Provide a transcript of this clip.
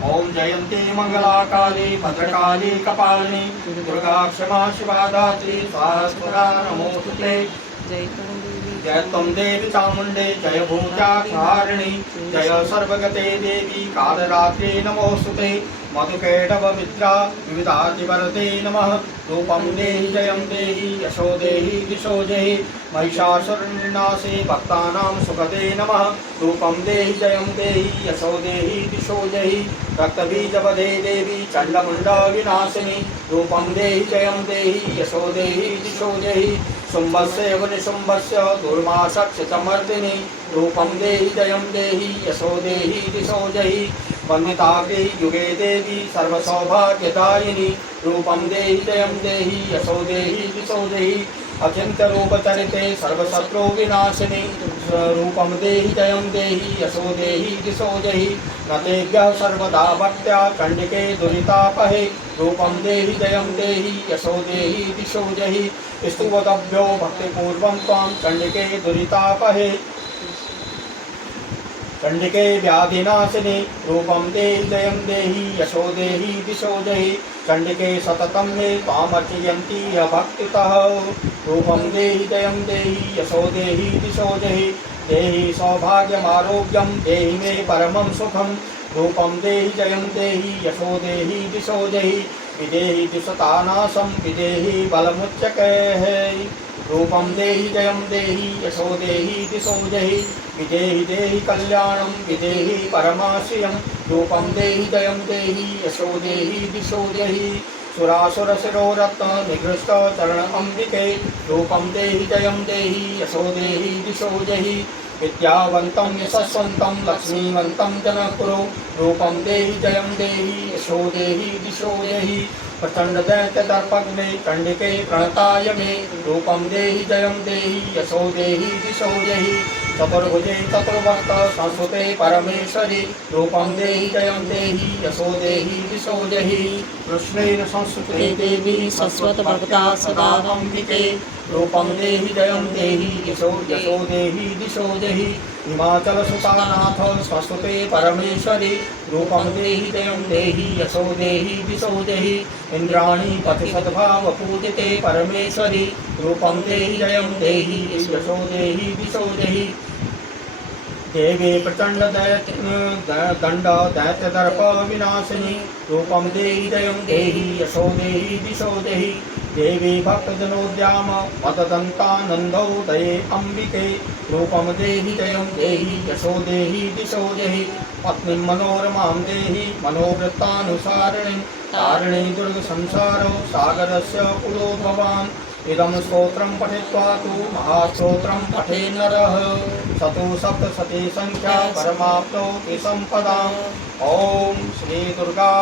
ओम जयंती मंगला काली भद्रकाली कपालिनी दुर्गा क्षमा शिवा दात्री स्वाहा नमोस्तुते। जय त्वं देवी चामुंडे जय भूत्याक्षहारिणी जय सर्वगते देवी कालरात्रि नमोस्तुते। मधुकैटभ विद्या विविधातिवरते नमः। रूपं देहि जयं देहि यशो देहि दिशो जहि महिषासुरनिर्नाशे भक्तानां सुखदे नमः। रूपं देहि जयं देहि यशो देहि दिशो जहि रक्तबीजवधे देवी चण्डमुण्डा विनाशिनी। रूपं देहि जयं देहि यशो देहि दिशो जहि शुम्भस्य निशुम्भस्य दुर्माशस्य समर्दिनी। रूपं देहि जयं देहि यशो देहि दिशो जहि वन्दिताग्रे युगे देवी सर्वसौभाग्यदायिनी। रूपं देहि जयं देहि यशो देहि दिशो जहि अचिन्त्य रूपचरिते सर्वशत्रु विनाशिनी। रूपं देहि जयं देहि यशो देहि दिशो जहि नतेभ्यः सर्वदा भक्त्या चण्डिके दुरितापहे। रूपं देहि जयं देहि यशो देहि दिशो जहि स्तुवतभ्यो भक्तिपूर्वं त्वां चण्डिके दुरितापहे। चण्डिके व्याधिनाशिनी। रूपं देहि जयं देहि यशो देहि दिशो जहि चण्डिके सततं मे त्वामर्चयन्ति भक्तितः। रूपं देहि जयं देहि यशो देहि दिशो जहि देहि सौभाग्यमारोग्यं देहि मे परमं सुखं। रूपं देहि जयं देहि यशो देहि दिशो जहि विदेहि दुष्टतानाशं विदेहि बलमुच्यकैः। रूपं देहि जयं देहि यशो देहि दिशो जहि विदेहि देहि कल्याणं विदेहि परमाश्रियं। रूपं देहि जयं देहि यशो देहि दिशो जहि सुरासुरशिरोरत्न निगृष्ट चरण अम्बिके। रूपं देहि जयं देहि यशो देहि दिशो जहि विद्यावन्तं यशस्वन्तं लक्ष्मीवन्तं जनकुरु। रूपं देहि जयं देहि यशो देहि दिशो जहि प्रचंड दैत्य दर्पग्ने चण्डिके प्रणताय मे। रूपं देहि जयं देहि यशो देहि दिशो जहि चतुर्भुजे चतुर्भक्त संस्कृते परमेश्वरी। रूपं देहि जयं देहि यशो देहि दिशो जहि कृष्णेन संस्कृते देवी सस्वत भक्ता सदा अम्बिके। रूपं देहि जयं देहि यशो देहि दिशो जहि हिमाचल सुतानाथ संस्कृते परमेश्वरी। रूपं देहि जयं देहि यशो देहि दिशो जहि इंद्राणी पतिशतभाव पूजिते परमेश्वरी। रूपं देहि जयं देहि यशो देहि दिशो जहि देवी प्रचंड दंड दैत्य दर्प विनाशिनी। रूपं देहि जयं देहि यशो देहि दिशो जहि देवी भक्तजनोद्याम मददन्तानन्दोदये अम्बिके। रूपं देहि जयं देहि यशो देहि दिशो जहि पत्नीं मनोरमां देहि मनोवृत्तानुसारिणीं तारिणी दुर्गसंसारो सागरस्य कुलोद्भवाम्। इदं स्तोत्रं पठित्वा तु महास्तोत्रं पठे नरः स तु सप्तशती संख्या परमाप्नोति सम्पदाम्। ॐ श्री दुर्गा